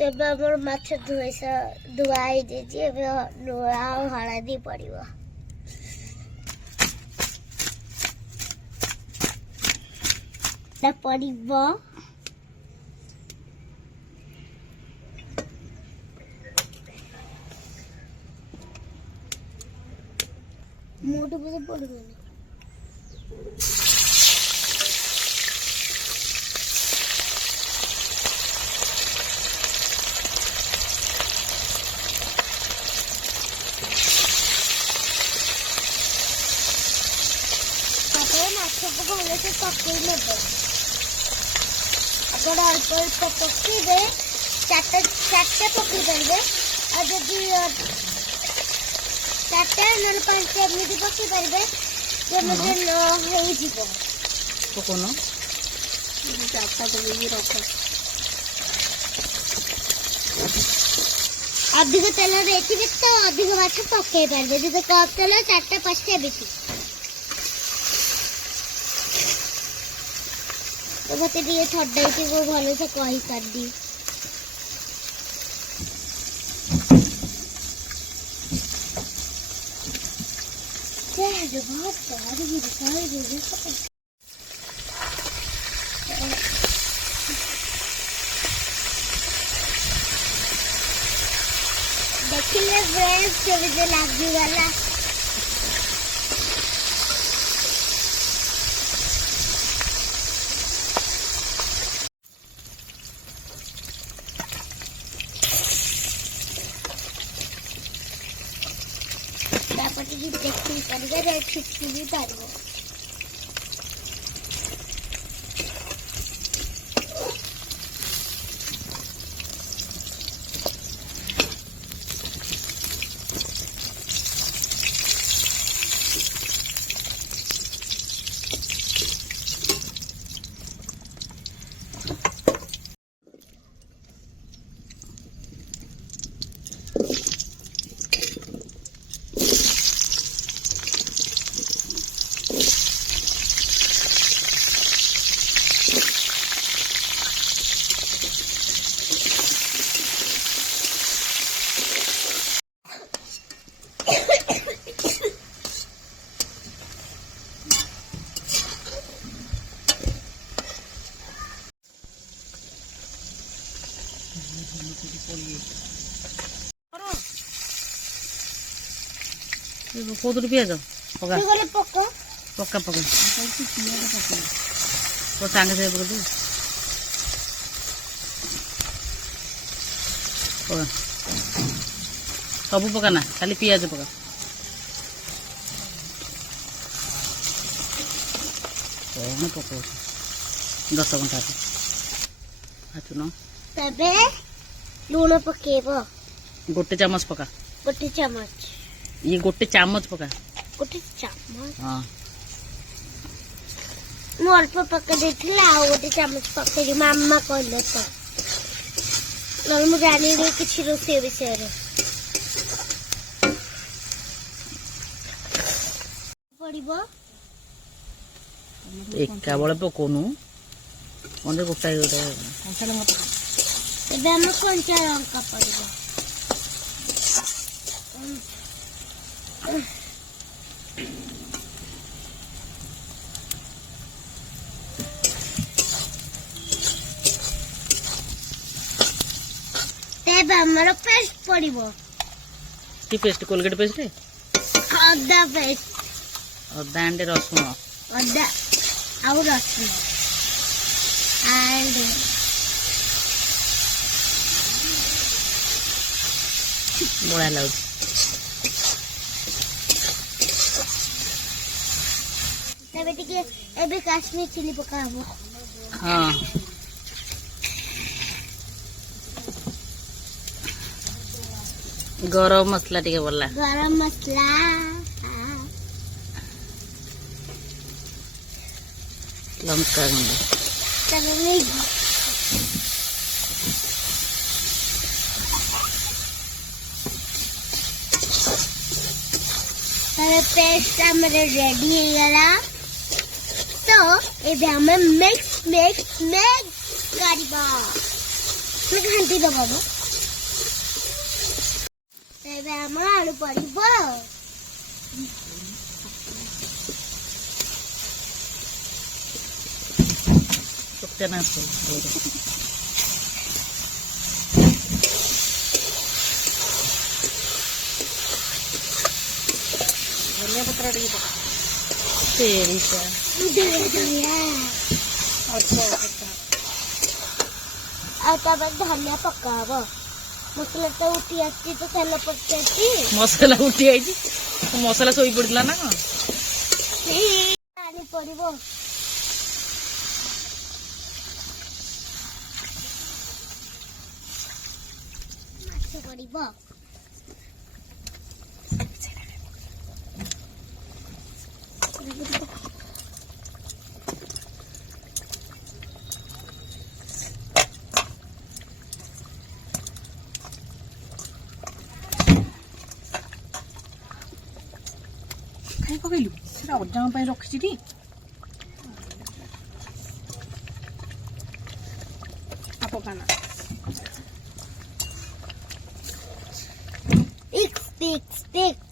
ତେବେ ଆମର ମାଛ ଧୁଆ ହେଇଯାଇଛି। ଏବେ ଲୁଣ ଆଉ ହଳଦୀ ପଡ଼ିବ। ପଡ଼ିବ ମୋଟୁ ବୋଧେ ପଡ଼ିବନି। ମାଛକୁ ଭଲସେ ପକେଇ ନେବେ। ଆପଣ ଅଳ୍ପ ଅଳ୍ପ ପକେଇବେ। ଚାରିଟା ପକେଇ ପାରିବେ। ଆଉ ଯଦି 4ଟା ନହେଲେ 5ଟା ଏମିତି ପକେଇ ପାରିବେ ଯେମିତି ନ ହେଇଯିବ। ପକଉନ 4ଟା ପକେଇକି ରଖ। ଅଧିକ ତେଲ ଦେଇଥିବେ ତ ଅଧିକ ମାଛ ପକେଇ ପାରିବେ। ଯଦି କମ୍ ତେଲ 4ଟା 5ଟା ବେଶୀ। तो मते ଟିକେ ଥଣ୍ଡା ହେଇଛି ମୁଁ ଭଲସେ କହିପାରିବି। देखिए फ्रेंड्स केମିତି ଲାଗିଗଲା। देखी पारिबे छिटकी भी पारिबो। कोदर पियाज पका पका पका पका तो सांगे से पका पका सब पका ना खाली पियाज पका कौन पका 10 घंटा आचुन तबे लूण पकेबो गोटे चामच पका गोटे चामच ये गोटे चामच पका गोटे चामच हाँ मु अल्प पका देथिला आ गोटे चामच पकेली मामा कहले तो नल मु जानि किछि रोसे विषय रे पड़िबो एका बळे पकोनु ओने गोटाई गोटे कंचा लंका पका एबे हम कंचा लंका पड़िबो तेबे हमरो पेस्ट पड़िबो की पेस्ट कोलगेट पेस्ट अदा पेस्ट अदा एंड रसुन अदा आउ रसुन एंड बड़ा लाउड तबे टिके एबे काश्मीर चिली पकाबो हाँ गरम मसला टिके बोला गरम मसला लंका गुंड तबे पेस्ट हमारे रेडी हो गला तो ये हमें मिक्स करबा ଘାଣ୍ଟି ଦବ ମ। ଏବେ ଆମ ଆଳୁ ପଡିବ। ଚକଟା ନା ଆସୁ ଧନିଆ ପତ୍ର ଟିକେ ପକା ସେରିଷା ଆଉ ତାପରେ ଧନିଆ ପକା ହବ। ମସଲା ତ ଉଠି ଆସିଛି ତ ତେଲ ପକେଇ ଆସିଛି। ମସଲା ଉଠି ଯାଇଛି ମସଲା ଶୋଇ ପଡିଥିଲା ନା କଣ? ପାଣି ପଡିବ। ମାଛ ପଡିବ। ଖାଇ ପକେଇଲୁ ସେଟା ଅଜାଙ୍କ ପାଇଁ ରଖିଛି ଟି ପକାନା Stick.